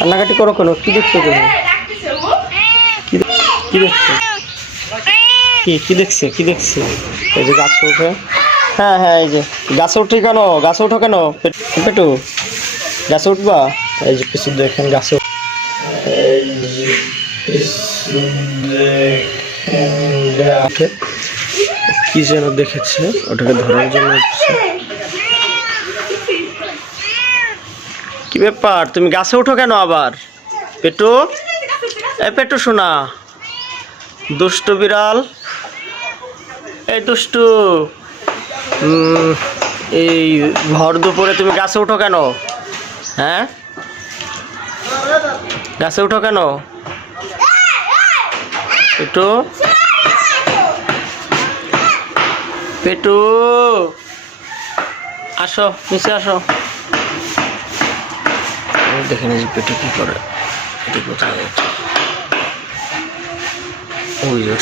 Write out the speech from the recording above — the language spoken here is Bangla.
কান্নাকাটি করো কেন? কি দেখছো তুমি? কি দেখছো? কি দেখছে? কি দেখছে? এই যে গাছে উঠে। হ্যাঁ হ্যাঁ, এই যে গাছে উঠে কেন? গাছে উঠো কেন পেটু? গাছে উঠবা? এই যে কিছু দেখেন গাছে কি যেন দেখেছে, ওটাকে ধরার জন্য। কি ব্যাপার, তুমি গাছে উঠো কেন আবার পেটু? এই পেটু শোনা, দুষ্টু বিড়াল, এই দুষ্টু, এই ভর দুপুরে তুমি গাছে উঠো কেন? হ্যাঁ, গাছে উঠো কেন পেটু? পেটু আসো, নিচে আসো। দেখে নিয়েছি পেটু কি করে। পেটু কোথায়? ওই যে